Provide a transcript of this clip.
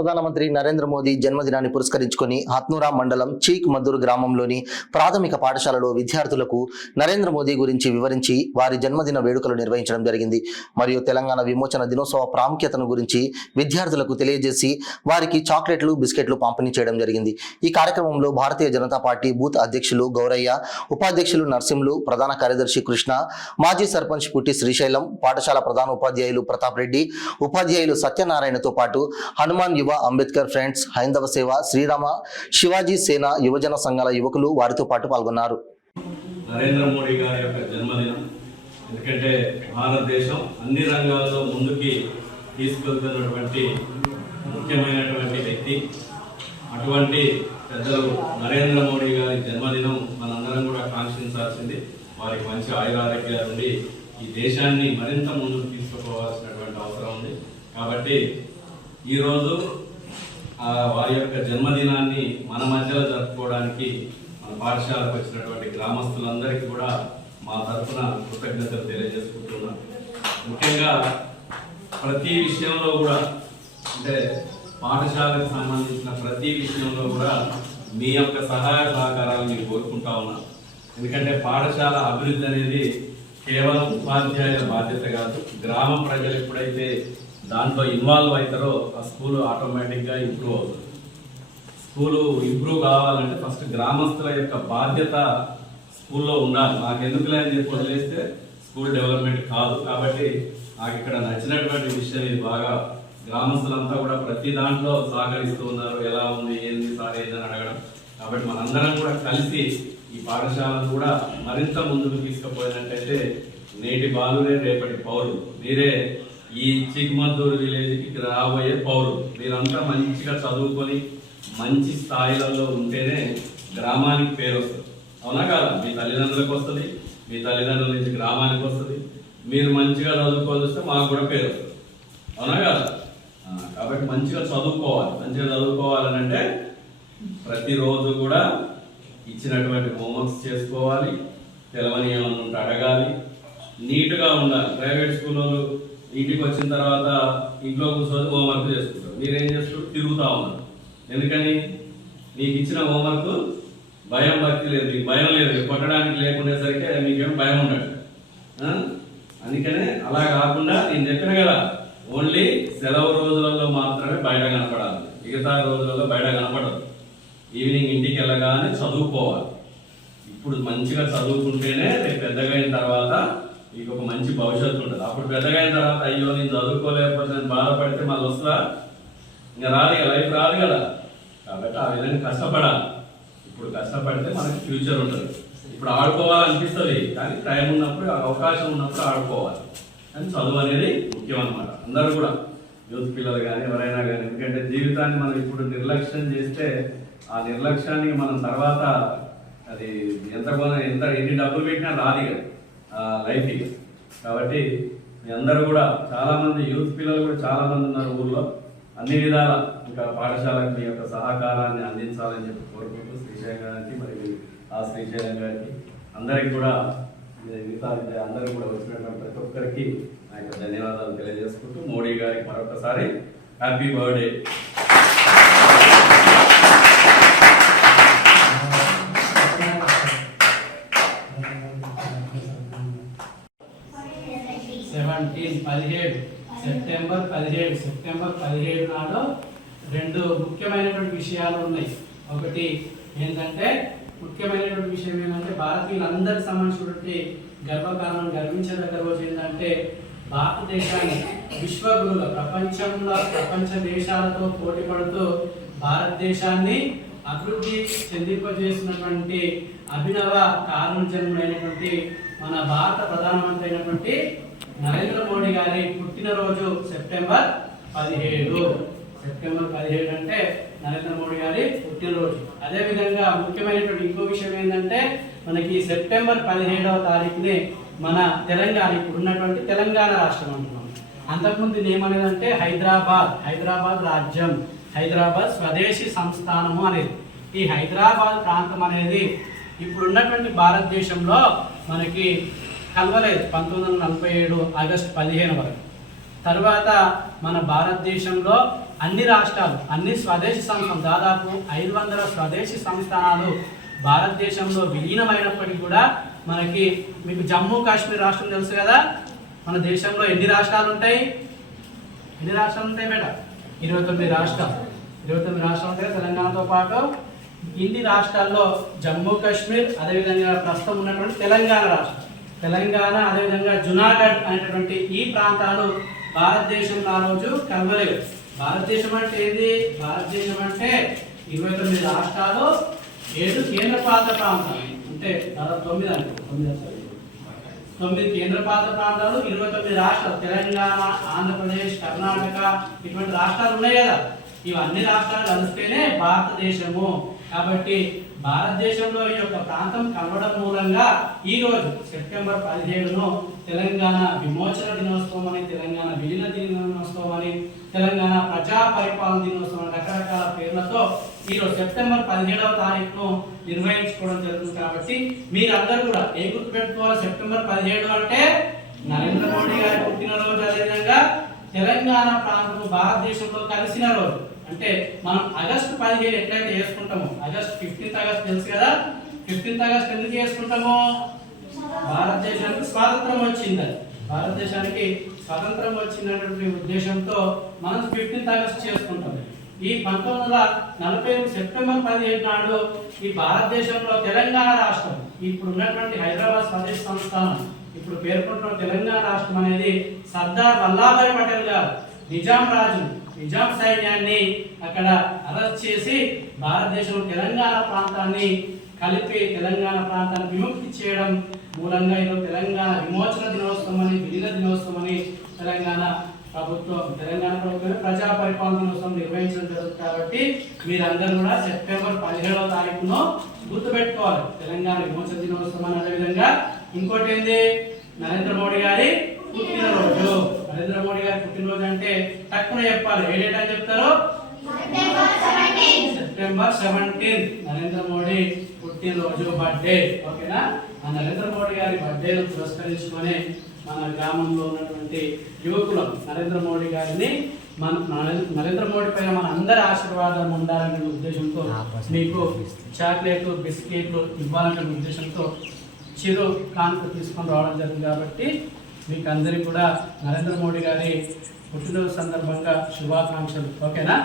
ప్రధానమంత్రి నరేంద్ర మోదీ జన్మదినాన్ని పురస్కరించుకొని హత్నూరా మండలం చీక్ మద్దూరు గ్రామంలోని ప్రాథమిక పాఠశాలలో విద్యార్థులకు నరేంద్ర మోదీ గురించి వివరించి వారి జన్మదిన వేడుకలు నిర్వహించడం జరిగింది. మరియు తెలంగాణ విమోచన దినోత్సవ ప్రాముఖ్యతను గురించి విద్యార్థులకు తెలియజేసి వారికి చాక్లెట్లు, బిస్కెట్లు పంపిణీ చేయడం జరిగింది. ఈ కార్యక్రమంలో భారతీయ జనతా పార్టీ బూత్ అధ్యక్షులు గౌరయ్య, ఉపాధ్యక్షులు నర్సింలు, ప్రధాన కార్యదర్శి కృష్ణ, మాజీ సర్పంచ్ పుట్టి శ్రీశైలం, పాఠశాల ప్రధాన ఉపాధ్యాయులు ప్రతాప్ రెడ్డి, ఉపాధ్యాయులు సత్యనారాయణతో పాటు హనుమాన్ యువ అంబేద్కర్ ఫ్రెండ్స్, హైందవ సేవ, శ్రీరామ శివాజీ సేన యువజన సంఘాల యువకులు వారితో పాటు పాల్గొన్నారు. నరేంద్ర మోడీ గారి యొక్క జన్మదినం. ఎందుకంటే భారతదేశం అన్ని రంగాల్లో ముందుకి తీసుకెళ్తున్నటువంటి ముఖ్యమైనటువంటి వ్యక్తి. అటువంటి పెద్దలు నరేంద్ర మోడీ గారి జన్మదినం మనందరం కూడా కాంక్షించాల్సింది. వారికి మంచి ఆయురారోగ్యాలు ఉండి ఈ దేశాన్ని మరింత ముందుకు తీసుకుపోవాల్సినటువంటి అవసరం ఉంది. కాబట్టి ఈరోజు వారి యొక్క జన్మదినాన్ని మన మధ్యలో జరుపుకోవడానికి మన పాఠశాలకు వచ్చినటువంటి గ్రామస్తులందరికీ కూడా మా తరఫున కృతజ్ఞతలు తెలియజేసుకుంటున్నాం. ముఖ్యంగా ప్రతి విషయంలో కూడా, అంటే పాఠశాలకు సంబంధించిన ప్రతి విషయంలో కూడా మీ యొక్క సహాయ సహకారాలు నేను కోరుకుంటా ఉన్నాను. ఎందుకంటే పాఠశాల అభివృద్ధి అనేది కేవలం ఉపాధ్యాయుల బాధ్యత కాదు. గ్రామ ప్రజలు ఎప్పుడైతే దాంట్లో ఇన్వాల్వ్ అవుతారో ఆ స్కూల్ ఆటోమేటిక్గా ఇంప్రూవ్ అవుతుంది. స్కూలు ఇంప్రూవ్ కావాలంటే ఫస్ట్ గ్రామస్తుల యొక్క బాధ్యత స్కూల్లో ఉండాలి. నాకు ఎందుకులే అని చెప్పి వదిలేస్తే స్కూల్ డెవలప్మెంట్ కాదు. కాబట్టి నాకు ఇక్కడ నచ్చినటువంటి విషయం ఇది. బాగా గ్రామస్తులంతా కూడా ప్రతి దాంట్లో సహకరిస్తూ ఉన్నారు. ఎలా ఉంది, ఏంది సార్, ఏందని అడగడం. కాబట్టి మనందరం కూడా కలిసి ఈ పాఠశాలను కూడా మరింత ముందుకు తీసుకుపోయినట్టయితే నేటి బాలురే రేపటి పౌరులు. మీరే ఈ చిక్మద్దూరు విలేజ్కి రాబోయే పౌరులు. మీరంతా మంచిగా చదువుకొని మంచి స్థాయిలలో ఉంటేనే గ్రామానికి పేరు వస్తుంది. అవునా కాదా? మీ తల్లిదండ్రులకు వస్తుంది, మీ తల్లిదండ్రుల నుంచి గ్రామానికి వస్తుంది. మీరు మంచిగా చదువుకోవాల్సి మాకు కూడా పేరు వస్తుంది. అవునా కాదా? కాబట్టి మంచిగా చదువుకోవాలి. మంచిగా చదువుకోవాలని అంటే ప్రతిరోజు కూడా ఇచ్చినటువంటి హోంవర్క్స్ చేసుకోవాలి. తెలవని ఏమన్నా ఉంటే అడగాలి. నీట్గా ఉండాలి. ప్రైవేట్ స్కూల్లో ఇంటికి వచ్చిన తర్వాత ఇంట్లో కూర్చొని హోంవర్క్ చేసుకుంటారు. మీరేం చేస్తారు? తిరుగుతూ ఉన్నారు. ఎందుకని? మీకు ఇచ్చిన హోంవర్క్ భయం, భక్తి లేదు. మీకు భయం లేదు. కొట్టడానికి లేకుండేసరికి మీకేమో భయం ఉన్నట్టు. అందుకనే అలా కాకుండా నేను చెప్పిన కదా, ఓన్లీ సెలవు రోజులలో మాత్రమే బయట కనపడాలి. మిగతా రోజులలో బయట కనపడదు. ఈవినింగ్ ఇంటికి వెళ్ళగానే చదువుకోవాలి. ఇప్పుడు మంచిగా చదువుకుంటేనే రేపు పెద్దగా అయిన తర్వాత మీకు ఒక మంచి భవిష్యత్తు ఉంటుంది. అప్పుడు పెద్దగా అయిన తర్వాత అయ్యో నేను చదువుకోలేకపోతే నేను బాధపడితే మళ్ళీ వస్తుందా? ఇంకా రాదు కదా, లైఫ్ రాదు కదా. కాబట్టి ఆ విధంగా కష్టపడాలి. ఇప్పుడు కష్టపడితే మనకి ఫ్యూచర్ ఉంటుంది. ఇప్పుడు ఆడుకోవాలనిపిస్తుంది, కానీ టైం ఉన్నప్పుడు, అవకాశం ఉన్నప్పుడు ఆడుకోవాలి. కానీ చదువు అనేది ముఖ్యం అన్నమాట. అందరూ కూడా, యూత్ పిల్లలు కానీ ఎవరైనా కానీ. ఎందుకంటే జీవితాన్ని మనం ఇప్పుడు నిర్లక్ష్యం చేస్తే ఆ నిర్లక్ష్యానికి మనం తర్వాత అది ఎన్ని డబ్బులు పెట్టినా రాదు కదా లైఫ్కి. కాబట్టి మీ అందరూ కూడా, చాలామంది యూత్ పిల్లలు కూడా చాలామంది ఉన్నారు ఊళ్ళో. అన్ని విధాల ఇంకా పాఠశాలకు మీ యొక్క సహకారాన్ని అందించాలని చెప్పి కోరుకుంటూ శ్రీశైలం గారికి మరియు ఆ శ్రీశైలం గారికి అందరికి కూడా, మిగతా అందరూ కూడా వచ్చినటువంటి ప్రతి ఒక్కరికి నా యొక్క ధన్యవాదాలు తెలియజేసుకుంటూ మోడీ గారికి మరొకసారి హ్యాపీ బర్త్డే. 17 సెప్టెంబర్ 17 నాడు రెండు ముఖ్యమైనటువంటి విషయాలు ఉన్నాయి. ఒకటి ఏంటంటే, ముఖ్యమైనటువంటి విషయం ఏంటంటే భారతీయులందరికి సంబంధించినటువంటి గర్వకారణం, గర్వించదగ్గ రోజు ఏంటంటే భారతదేశాన్ని విశ్వగురువుగా ప్రపంచ దేశాలతో పోటీ పడుతూ భారతదేశాన్ని అభివృద్ధి చెందింపజేసినటువంటి అభినవ కారణ జన్ముడైనటువంటి మన భారత ప్రధానమంత్రి అయినటువంటి నరేంద్ర మోడీ గారి పుట్టినరోజు సెప్టెంబర్ 17 అంటే నరేంద్ర మోడీ గారి పుట్టినరోజు. అదేవిధంగా ముఖ్యమైనటువంటి ఇంకో విషయం ఏంటంటే, మనకి సెప్టెంబర్ 17వ తారీఖుని మన తెలంగాణ, ఇప్పుడు ఉన్నటువంటి తెలంగాణ రాష్ట్రం అంటున్నాం. అంతకుముందు ఏమనేదంటే హైదరాబాద్ రాజ్యం, హైదరాబాద్ స్వదేశీ సంస్థానము అనేది. ఈ హైదరాబాద్ ప్రాంతం అనేది ఇప్పుడున్నటువంటి భారతదేశంలో మనకి కలవలేదు 1947 ఆగస్టు 15 వరకు. తర్వాత మన భారతదేశంలో అన్ని రాష్ట్రాలు, అన్ని స్వదేశీ సంస్థలు, దాదాపు 500 స్వదేశీ సంస్థానాలు భారతదేశంలో విలీనమైనప్పటికీ కూడా మనకి మీకు జమ్మూ కాశ్మీర్ రాష్ట్రం తెలుసు కదా. మన దేశంలో ఎన్ని రాష్ట్రాలు ఉంటాయి? ఎన్ని రాష్ట్రాలు ఉంటాయి బేట? 29 రాష్ట్రాలు. 29 రాష్ట్రాలు ఉంటాయి తెలంగాణతో పాటు. ఇన్ని రాష్ట్రాల్లో జమ్మూ కాశ్మీర్, అదేవిధంగా ప్రస్తుతం ఉన్నటువంటి తెలంగాణ రాష్ట్రం, తెలంగాణ అదేవిధంగా జునాగఢ్ అనేటటువంటి ఈ ప్రాంతాలు భారతదేశంలో ఆ రోజు కలవలేవు. భారతదేశం అంటే ఏంది? భారతదేశం అంటే 29 రాష్ట్రాలు, 7 కేంద్రపాలిత ప్రాంతాలు, అంటే దాదాపు 9 కేంద్రపాలిత ప్రాంతాలు, 29 రాష్ట్రాలు, తెలంగాణ, ఆంధ్రప్రదేశ్, కర్ణాటక, ఇటువంటి రాష్ట్రాలు ఉన్నాయి కదా. ఇవన్నీ రాష్ట్రాలు కలిస్తేనే భారతదేశము. కాబట్టి భారతదేశంలో ఈ యొక్క ప్రాంతం కలవడం మూలంగా ఈ రోజు సెప్టెంబర్ 17ను తెలంగాణ విమోచన దినోత్సవం అని, తెలంగాణ విలీన దినోత్సవం అని, తెలంగాణ ప్రజా పరిపాలన దినోత్సవం అని రకరకాల పేర్లతో ఈరోజు సెప్టెంబర్ 17వ తారీఖును నిర్వహించుకోవడం జరుగుతుంది. కాబట్టి మీరందరూ కూడా ఏ గుర్తుపెట్టుకోవాలి? సెప్టెంబర్ 17 అంటే నరేంద్ర మోడీ గారి పుట్టినరోజు, అదేవిధంగా తెలంగాణ ప్రాంతం భారతదేశంలో కలిసిన రోజు. అంటే మనం ఆగస్టు 15 ఎట్లయితే చేసుకుంటామో, ఆగస్ట్ 15th ఆగస్ట్ తెలుసు కదా. 15th ఆగస్ట్ ఎందుకు చేసుకుంటామో? భారతదేశానికి స్వాతంత్రం వచ్చింది. భారతదేశానికి స్వాతంత్రం వచ్చినటువంటి ఉద్దేశంతో మనం 15th ఆగస్ట్ చేసుకుంటాం. ఈ 1940 సెప్టెంబర్ 17 నాడు ఈ భారతదేశంలో తెలంగాణ రాష్ట్రం, ఇప్పుడు ఉన్నటువంటి హైదరాబాద్ స్వదేశీ సంస్థానం, ఇప్పుడు పేర్కొంటున్న తెలంగాణ రాష్ట్రం అనేది సర్దార్ వల్లభాయ్ పటేల్ గారు నిజాం రాజు, నిజాం సైన్యాన్ని అక్కడ అరెస్ట్ చేసి భారతదేశంలో తెలంగాణ ప్రాంతాన్ని కలిపి తెలంగాణ ప్రాంతాన్ని విముక్తి చేయడం మూలంగా ఈరోజు తెలంగాణ విమోచన దినోత్సవం అని, విలీన దినోత్సవం అని తెలంగాణ ప్రభుత్వం ప్రజా పరిపాలన దినోత్సవం నిర్వహించడం జరుగుతుంది. కాబట్టి మీరందరూ కూడా సెప్టెంబర్ 17వ తారీఖును గుర్తుపెట్టుకోవాలి, తెలంగాణ విమోచన దినోత్సవం అని. అదేవిధంగా ఇంకోటి ఏంది? నరేంద్ర మోడీ గారి పుట్టినరోజు. నరేంద్ర మోడీ గారి పుట్టినరోజు అంటే తక్కువ చెప్పాలి. ఏ డేట్ అని చెప్తారు? సెప్టెంబర్ 17 నరేంద్ర మోడీ పుట్టినరోజు, బర్త్డే. ఓకేనా? ఆ నరేంద్ర మోడీ గారి బర్త్డేను పురస్కరించుకొని మన గ్రామంలో ఉన్నటువంటి యువకులు నరేంద్ర మోడీ గారిని నరేంద్ర మోడీ పైన మన అందరి ఆశీర్వాదం ఉండాలనే ఉద్దేశంతో మీకు చాక్లెట్లు, బిస్కెట్లు ఇవ్వాలనే ఉద్దేశంతో చిరు కానుక తీసుకొని రావడం జరిగింది. కాబట్టి మీకు అందరికీ కూడా నరేంద్ర మోడీ గారి పుట్టినరోజు సందర్భంగా శుభాకాంక్షలు. ఓకేనా?